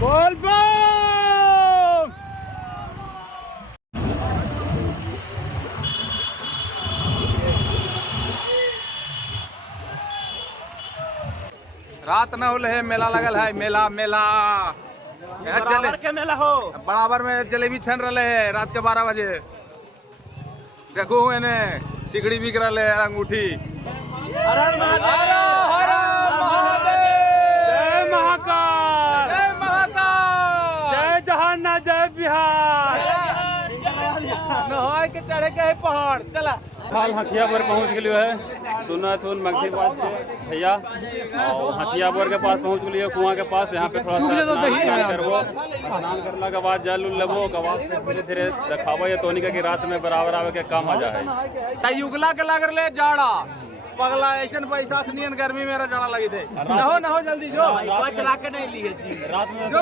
बोल बम। रात न होल है, मेला लगल है, मेला मेला बराबर के मेला हो। बराबर में जलेबी छन रहे है रात के 12 बजे। देखो एने सिगड़ी बिक रहे है, अंगूठी। हर हर महादेव। हर महादेव। जय महाकाल, जय महाकाल, जय जहाना, जय बिहार। नहाय के चढ़े के है पहाड़। चला हाल हथियापुर पहुंच गए है तुन मगधीबाज के भैया, और हथियापुर के पास पहुंच गए कुआं के पास। यहाँ पे थोड़ा सा स्नान करबो, स्नान करने के बाद जल उल लेबो, के बाद धीरे धीरे दिखाबो ये तोनिका की रात में बराबर आवे के काम आ जाए। युगला के लग रहे जाड़ा पगला, ऐसा बैसाख नियन गर्मी मेरा जाड़ा लगी थे। नहो जल्दी जो चला के नहीं लिए जी। रात में जो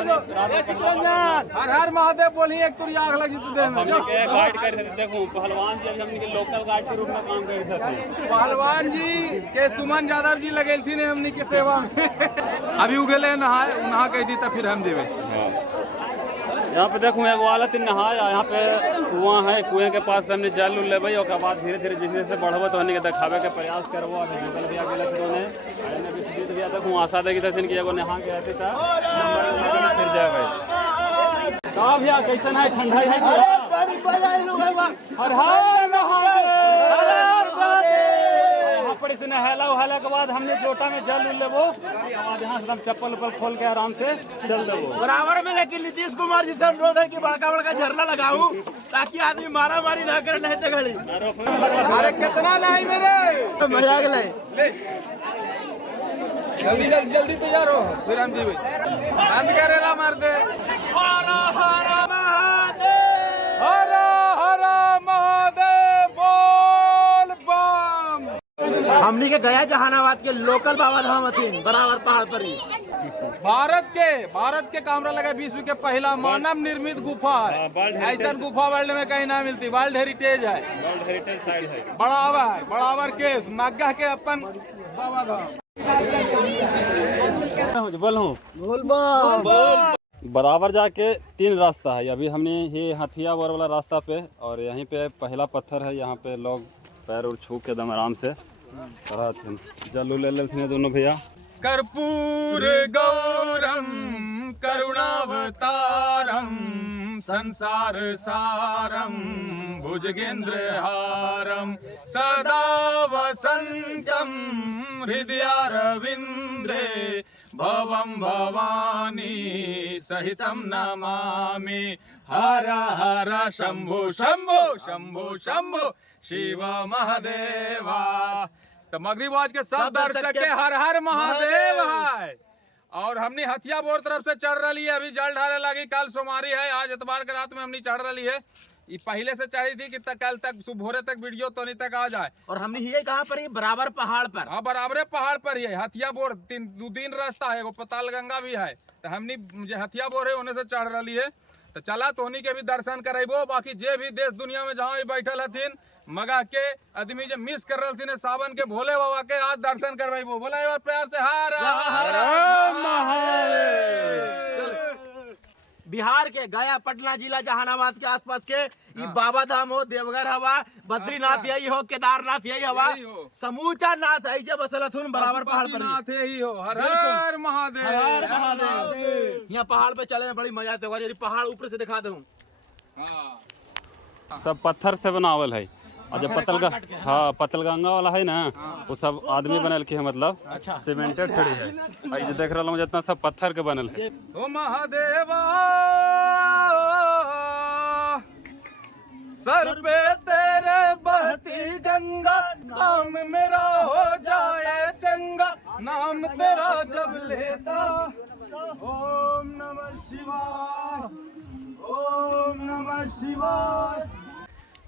हर हर महादेव बोली एक तुरी आग लगी तो देना। हमने गाइड कर देखो पहलवान जी, हमने के लोकल गाइड के रूप में काम करते थे। पहलवान जी के सुमन यादव जी लगे थी हमने की सेवा में। अभी उगले नहा कह दी तो फिर हम देवे। यहाँ पे देखो एक वाला तीन नहाया, यहाँ पे कुआं है, कुएं के पास हमने जल उल लेबै, और बाद धीरे धीरे जिसमें से बढ़बो तो के दिखावे के प्रयास करबो। अभी निकल भैया गेल ने आने भी सुजीत भैया देखो आशा देगी तसिन कि एगो नहा के आते ता फिर जावे। का भैया कैसन है, ठंडा है पूरा? हर हर महादेव। यहाँ पर इसे नहला उहला के बाद हमने जोटा में जल उल लेबो, बाद यहाँ से हम चप्पल उप्पल खोल के आराम से चल देबो। बराबर में लेकिन नीतीश कुमार जी से अनुरोध है कि बड़का बड़का झरना लगाऊं ताकि आदमी मारा मारी न करे, नहीं तो घड़ी। अरे कितना नहीं मेरे तो मजा आ गया। जल्दी जल्दी जल्दी तैयार हो फिर हम देवे। बंद करे ना मार दे। हर हर महादेव, हर हर महादेव, बोल बम। हमनी के गया जहानाबाद के लोकल बाबा धाम हथिन, बराबर पहाड़ पर ही। भारत के कैमरा लगा विश्व के पहला मानव निर्मित गुफा है। ऐसा गुफा वर्ल्ड में कहीं ना मिलती। वर्ल्ड हेरिटेज है, वर्ल्ड हेरिटेज साइट है। बराबर के मग्गा के अपन बाबा धाम। बराबर जाके 3 रास्ता है। अभी हमने ये हथियापुर वाला रास्ता पे, और यहीं पे पहला पत्थर है। यहाँ पे लोग पैर और छू के दम आराम से जल ले लेते हैं दोनों भैया। कर्पूर गौरम करुणावतारम संसार सारम भुजगेंद्र हारम सदा वसंतम हृदयारविंदे भवम भवानी सहितम नमामि। हर हर शंभो शंभो शंभो शंभो शिव महादेवा। तो मगरीबाज के सब दर्शक के हर हर महादेव है। और हमने हथियापुर तरफ से चढ़ रही है, अभी जल ढारे लगी। कल सोमवारी है, आज इतवार के रात में हमने चढ़ रही है। ये पहले से चढ़ी थी कि कल तक सुबह तक वीडियो तो नहीं तक आ जाए। और हमने ये कहाँ पर ही, बराबर पहाड़ पर। हाँ बराबर पहाड़ पर ही है हथियापुर। 2 रास्ता है, वो पताल गंगा भी है। तो हमने हथियापुर है उन्हें से चढ़ रही है। तो चला तोहनी के भी दर्शन करेबो। बाकी जे भी देश दुनिया में जहाँ भी बैठल हथिन मगा के आदमी जो मिस कर रहे थे सावन के भोले बाबा के आज दर्शन करवाइबो। बोला एक बार प्यार से हर हर महादेव। बिहार के गया, पटना जिला, जहानाबाद के आसपास के ये बाबा धाम हो, देवघर हवा, बद्रीनाथ यही हो, केदारनाथ यही हवा, समूचा नाथ है जब असलथुन बराबर पहाड़ पर नाथ यही हो। हर हर महादेव, हर हर महादेव। यहाँ पहाड़ पे चले में बड़ी मजा आती है। पहाड़ ऊपर से दिखा दूं। सब पत्थर से बनावल है। और जो पतलगंगा वाला है ना, वो सब आदमी बनल के है, मतलब सीमेंटेड सीढ़ी है। और जो देख रहा हूँ जितना सब पत्थर के बनल है। ओ महादेवा सर पे तेरे बहती गंगा, काम मेरा हो जाए चंगा, नाम तेरा जब लेता। ओम नमः शिवाय, ओम नमः शिवाय।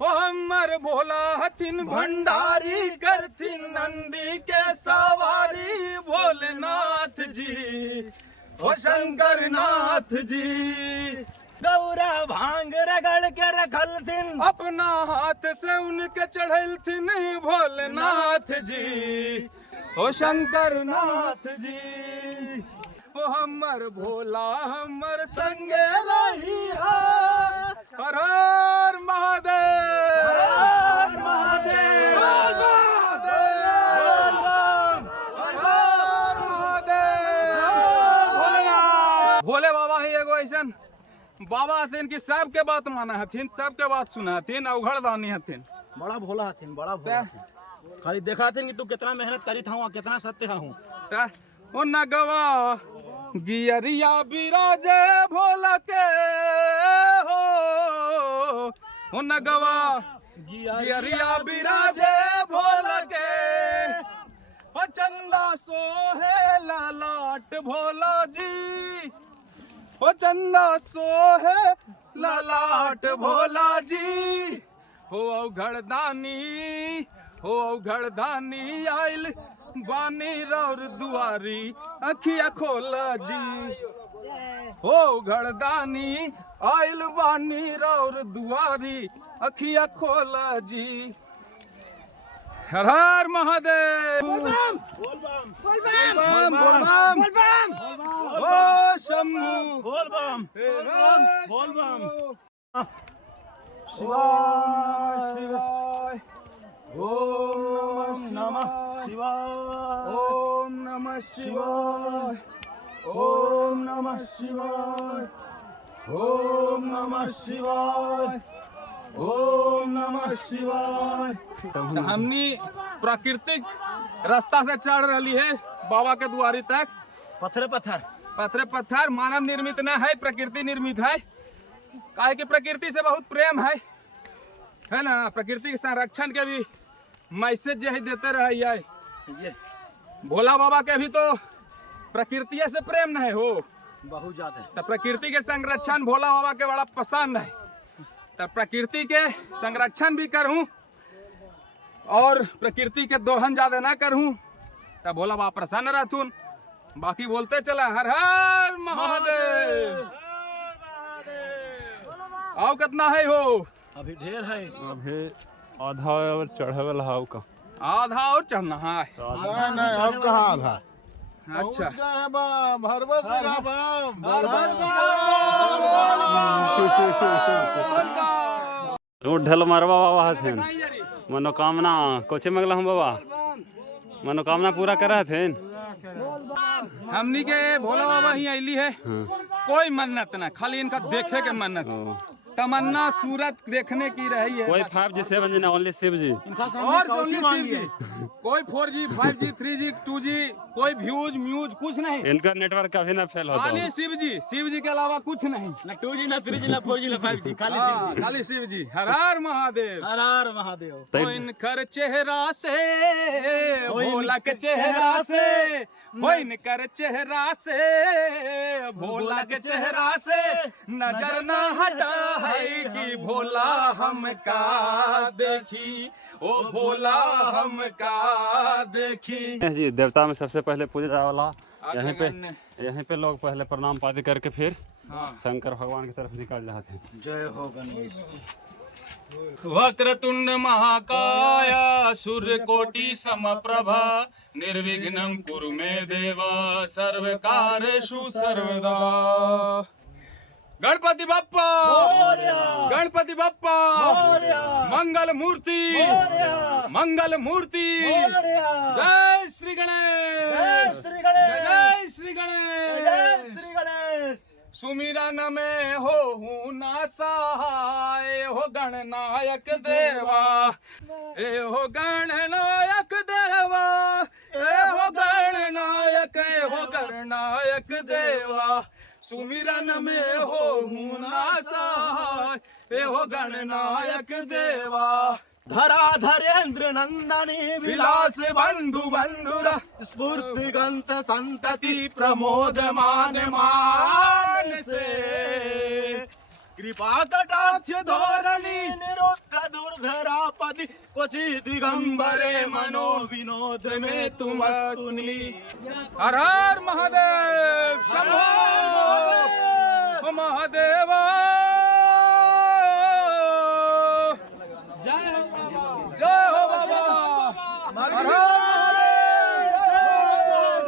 ओ हमर भोला हथिन भंडारी, करथिन नंदी के सवारी। भोलेनाथ जी, ओ शंकर नाथ जी, गौरा भांग रगड़ के रखल थिन, अपना हाथ से उनके चढ़ल थिन। भोलेनाथ जी, ओ शंकर नाथ जी। ओ हमर भोला हमर संगे रही है। हर हर महादेव, हर महादेव, हर हर महादेव। भोले बाबा ही एगो ऐसन बाबा हथिन कि सबके बात माना हथिन, सबके बात सुना हथिन, अवघड़ दानी हथिन। बड़ा भोला हथिन, बड़ा भोला हथिन। खाली देखा हथिन कि तू कितना मेहनत करी था, कितना सत्य हूँ। ओ नगवा गियरिया बिराजे भोला के हो, ओ नगवा गियरिया बिराजे भोला के, ओ चंदा सोहे ललाट भोला जी, ओ चंदा सोहे ललाट भोला जी। हो अवघड़दानी, हो अवघड़दानी आइल बानी रौर दुआरी अखिया खोला जी। हो अवघड़दानी आइल बानी रौर दुआरी अखिया खोला जी। हर हर महादेव, बोल बम, बोल बम, बोल बम, ओ शंभू, बोल बम, बोल बम। शिवाय शिवाय, ओम नमः शिवाय, ओम नमः शिवाय, ओम नमः शिवाय, ओम नमः शिवाय, ओम नमः शिवाय। हमनी प्राकृतिक रास्ता से चढ़ रही है बाबा के द्वारी तक। पत्थर पत्थर, पत्थर पत्थर मानव निर्मित न है, प्रकृति निर्मित है। काहे कि प्रकृति से बहुत प्रेम है ना। प्रकृति के संरक्षण के भी मैसेज यही देते रहे। ये भोला बाबा के भी तो प्रकृति से प्रेम नहीं हो, बहुत ज्यादा। तो प्रकृति के संरक्षण भोला बाबा के बड़ा पसंद है। तो प्रकृति के संरक्षण भी करूं और प्रकृति के दोहन ज्यादा ना करूं, तो भोला बाबा प्रसन्न रहतुन। बाकी बोलते चला हर हर महादेव। आओ कितना है हो? अभी ढेर है, अभी आधा और चढ़ावल हाउ का, आधा और चढ़ना है। नहीं अब कहाँ आधा। अच्छा भरबस बिघा बम। वो ढल मरवा बाबा हथिन, मनोकामना कोचे मंगला हम बाबा, मनोकामना पूरा करा हथिन। हमनी के भोला बाबा ही आईली है। कोई मन्नत ना, खाली इनका देखे के मन्नत, तमन्ना सूरत देखने की रही है। कोई 5G 7G ना, ओनली शिव जी। इनका और सामने ओनली कौची मांगी है? कोई 4G 5G 3G 2G कोई व्यूज म्यूज कुछ नहीं। इनका नेटवर्क कभी ना फेल होता। खाली शिव जी के अलावा कुछ नहीं। ना 2G ना 3G ना 4G ना 5G, खाली हाँ, शिव जी। खाली शिव जी। हर हर महादेव। हर हर महादेव। हो इनकर चेहरा से, भोला के चेहरा से, हो इनकर चेहरा से, भोला के चेहरा से नजर न हटा है कि भोला हमका देखी, ओ भोला हमका देखी। जी देवता में सबसे पहले पूजा जाने वाला यहीं पे लोग पहले प्रणाम पाती करके फिर शंकर भगवान की तरफ निकल जाते हैं। जय हो गणेश। वक्रतुंड महाकाय सूर्यकोटि समप्रभा निर्विघ्नं कुरु मे देवा सर्वकार्येषु सर्वदा। गणपति बप्पा, गणपति बप्पा, मंगल मूर्ति, मंगल मूर्ति। जय श्री गणेश, जय श्री गणेश। सुमिरन में हो ना सहाय, हो गणनायक देवा, ए हो गणनायक देवा, ए हो गणनायक, ए हो गणनायक देवा। सुमिरन में हो ना सहाय, ए हो गणनायक देवा। धराधरेन्द्र नंदनी विलास बंधु बंधुरा स्फूर्ति गंत संतति प्रमोद मान मान से। कृपा कटाक्ष धोरणी निरुद्ध दुर्धरापति क्वचि दिगंबरे मनो विनोद में तुम स्तुनि। हर हर महादेव, शंभो महादेवा। जय हो बाबा। हर हर महादेव।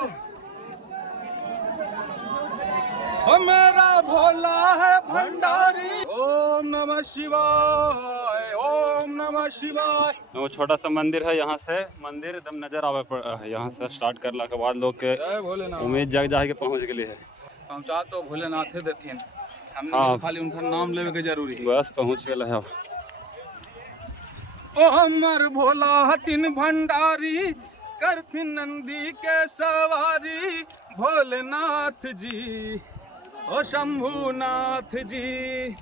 भोला है भंडारी। ओम नमः शिवाय, ओम नमः शिवाय। वो छोटा सा मंदिर है, यहाँ से मंदिर एकदम नजर आवे यहाँ से स्टार्ट करला के बाद लोग के जय भोलेनाथ। उम्मीद जग जाए के पहुँच गई है। हम चाह तो भोलेनाथ देथिन, हमने हाँ। खाली उनका नाम लेवे के जरूरी है। बस पहुँच गए है। ओ हमर भोला हथिन भंडारी, करथिन नंदी के सवारी। भोलेनाथ जी, ओ शंभुनाथ जी,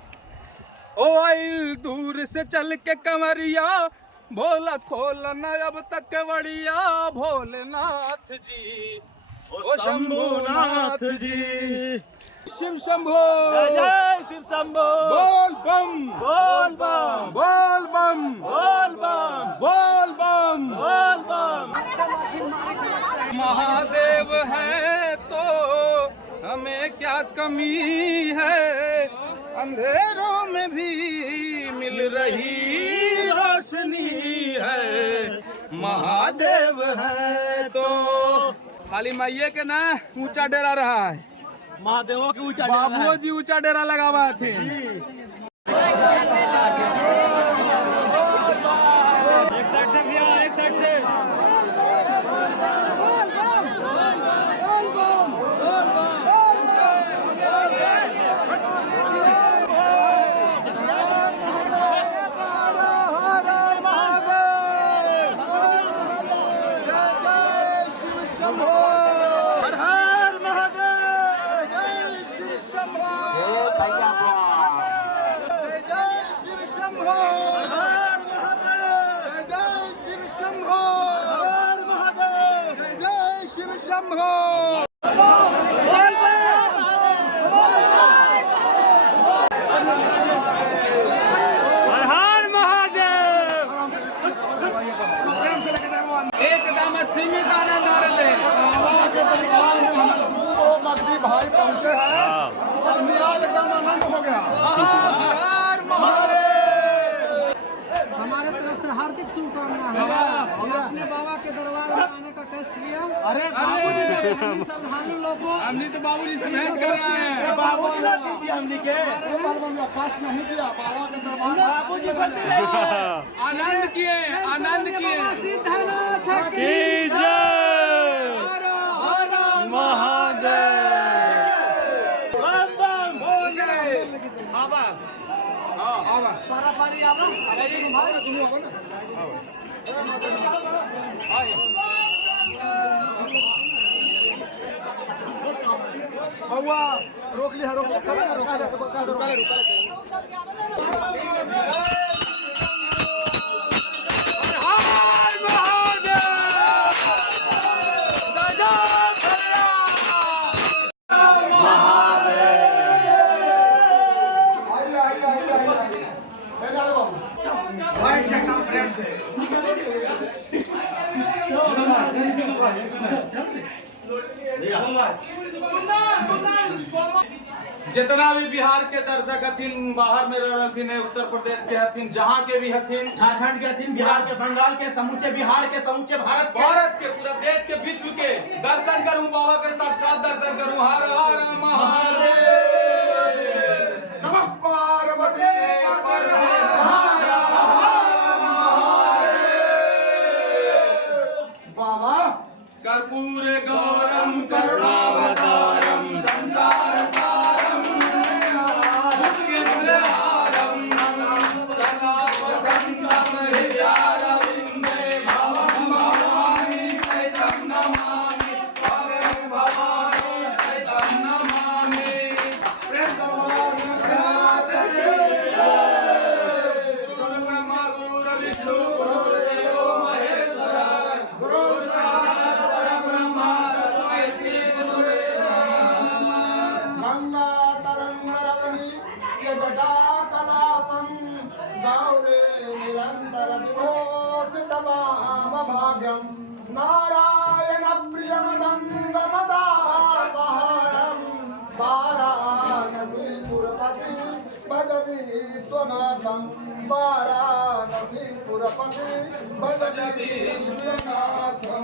ओ आइल दूर से चल के कंवरिया, भोला खोला न अब तक बड़िया। भोलेनाथ जी, ओ शंभुनाथ जी, शिव शंभो, जय शिव शंभो, बोल बम, बोल बम, बोल बम, बोल बम, बोल बम, बोल बम। महादेव है तो हमें क्या कमी है, अंधेरों में भी मिल रही रोशनी है। महादेव है तो खाली मैये के ना ऊंचा डेरा रहा है, महादेवों की ऊंचा बाबुओ जी ऊंचा डेरा लगावा थे। एक साइड से भैया, एक साइड से। हर हर महादेव, जय शिव शंभो, जय शिव शंभो, हर हर महादेव, जय शिव शंभो, हर महादेव, जय शिव शंभो। हर हर महादेव। एकदम सीमित आनंद आ रहे हैं। मगदी भाई पहुंचे हैं और मेरा एकदम आनंद हो गया। हर महादेव। हमारे तरफ से हार्दिक शुभकामना है। आपने बाबा के दरबार में आने का कष्ट किया। अरे सभी श्रद्धालु लोगों हमने तो बाबूजी से भेंट कर रहे हैं। बाबू जी ना दीजिए हमने के कष्ट नहीं किया बाबा के दरबार। बाबू जी सब मिलेगा। आनंद किए, आनंद किए। बाबा सिद्धनाथ की की जय। महादेव, बम बम बोले बाबा। पारापारी आवा बउआ रोक लिया, रोक लिया, चलो ना, रोका दे, रोका दे, रोका दे। आइए, आइए, आइए, आइए, आइए। ले जा रे बाबू। भाई जगना प्रेम से। जितना भी बिहार के दर्शक हथिन, बाहर में रहथिन, उत्तर प्रदेश के हथिन, जहाँ के भी हथिन, झारखंड के हथिन, बिहार के, बंगाल के, समूचे बिहार के, समूचे भारत के, भारत के, पूरा देश के, विश्व के दर्शन करूं, बाबा के साक्षात दर्शन करूं। हर हर महादेव। नमः पार्वती बाबा कर्पूर गौरम करुणावतारम संसार सारम भुजगेन्द्रहारम सदा वसंतम हृदयारविंदे भवं भवानी सहितं नमामि, भवं भवानी सहितं नमामि। प्रेम गुरु ब्रह्मा गुरु विष्णु गुरुदेवो महेश्वरा, गुरु साक्षात् परब्रह्म तस्मै श्री गुरुवे नमः। गंगा तरंगरवनि जटा कलापं गौरे निरंतर विभोषितवाम भाग्यं नारायण प्रियमदङ्गमदापहारं वाराणसीपुरपति भज विश्वनाथं, वाराणसीपुरपति भज विश्वनाथं।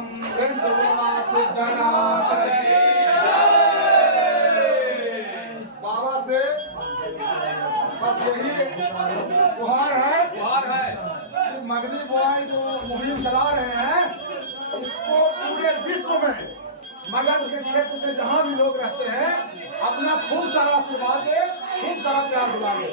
सिद्धनाथ की बाबा से से बस यही गुहार है कि मगधी बॉय जो मुहिम चला रहे हैं इसको पूरे विश्व में मगध के क्षेत्र से जहाँ भी लोग रहते हैं अपना खूब सारा आशीर्वाद दे, खूब सारा प्यार दिलावे।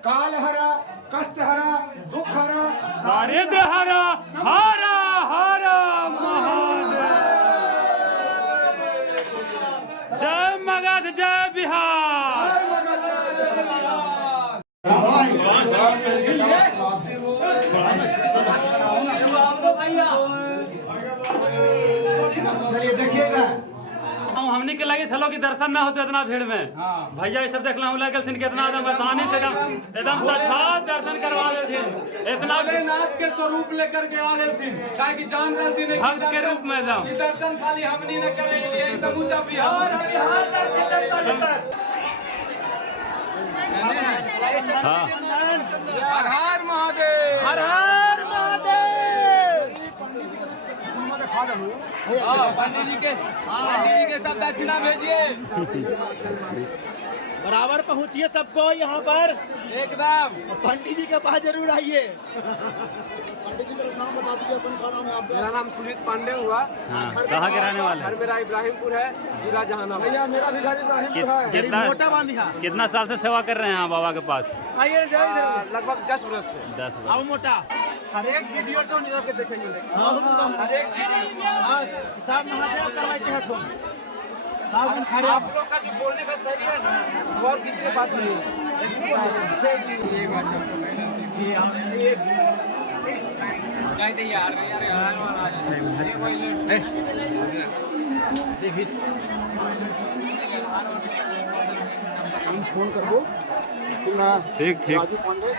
काल हरा, कष्ट हरा, दुख हरा, दारिद्र हरा हरा हरा महादेव। जय मगध जय बिहार। चलिए देखिएगा हमनी के लगे थलो की दर्शन ना होते इतना भीड़ में। भैया ये सब देखला हूँ लगे कितना एकदम आसानी से एकदम साक्षात दर्शन करवा लेते। इतना नाथ के स्वरूप लेकर के आ लेती काहे कि जान रहती नहीं भक्त के रूप में एकदम कि दर्शन खाली हमनी न करे ये समूचा बिहार हर हर महादेव हर हर महादेव। पंडित जी के सब दक्षिणा भेजिए बराबर पहुंचिए सबको यहाँ पर एकदम। पंडित जी के पास जरूर आइए। पंडित जी का नाम बता दीजिए, अपन का नाम है आपका? मेरा नाम सुमित पांडे हुआ। कहाँ के रहने वाले घर मेरा इब्राहिमपुर है, जिला जहानाबाद। भैया मेरा भी घर इब्राहिमपुर है। कितना मोटा बांधिया कितना साल से सेवा कर रहे हैं आप बाबा के पास? लगभग 10 वर्ष से। 10 आओ मोटा हर एक वीडियो तो निकल के देखेंगे। हर एक साहब महादेव करवाई के हाथों साहब आप लोग का जो बोलने का सही है ना, वो और किसी के पास नहीं हम फोन कर दो ना। ठीक ठीक। राजू पांडे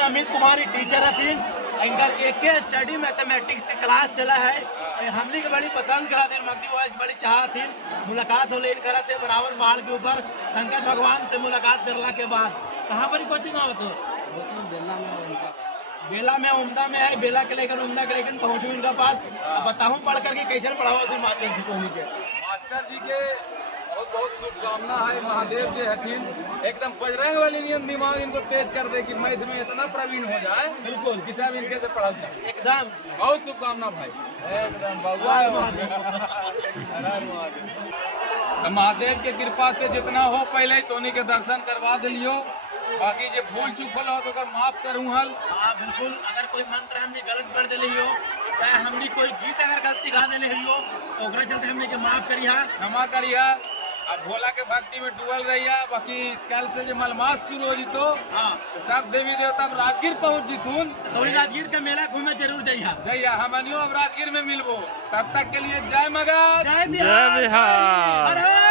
अमित कुमारी टीचर थी। इनकर एक स्टडी मैथमेटिक्स की क्लास चला है। हमने के बड़ी पसंद करा थी, मगधी बॉयज बड़ी चाह थी मुलाकात होले इनकरा से। बराबर पहाड़ के ऊपर शंकर भगवान से मुलाकात करला के बाद कहाँ पर कोचिंग हो तो बेला में उमदा में है। बेला के लेकर उमदा के लेकर पहुंचू इनका पास। अब बताऊं पढ़ करके कैसे पढ़ाओ थी मास्टर जी को। मास्टर जी के बहुत बहुत शुभकामना है। महादेव जी हकीम एकदम बजरंग वाली नियम दिमाग इनको तेज कर दे कि मैथ में इतना प्रवीण हो जाए बिल्कुल कि सब इनके से पढ़ा जाए। एकदम बहुत शुभकामना भाई एकदम भगवान महादेव के कृपा से जितना हो पहले ही तोनी के दर्शन करवा दिलियो। बाकी जो भूल चूक हो तो कर माफ करूँ हल। हाँ बिल्कुल। अगर कोई मंत्र हमने गलत पढ़ दिले हो, चाहे हमने कोई गीत अगर गलती गा दिले हो, ओकरा चलते हमने के माफ करिया, क्षमा करिया। अब भोला के भक्ति में डूबल रहिया। बाकी कल से जो मलमास शुरू हो जीतो हाँ तो सब देवी देवता अब राजगीर पहुँच जीतून तो राजगीर का मेला घूमे जरूर जाइया। जैया हमनियो अब राजगीर में मिलबो। तब तक के लिए जय मगध जय जय बिहार। हर हर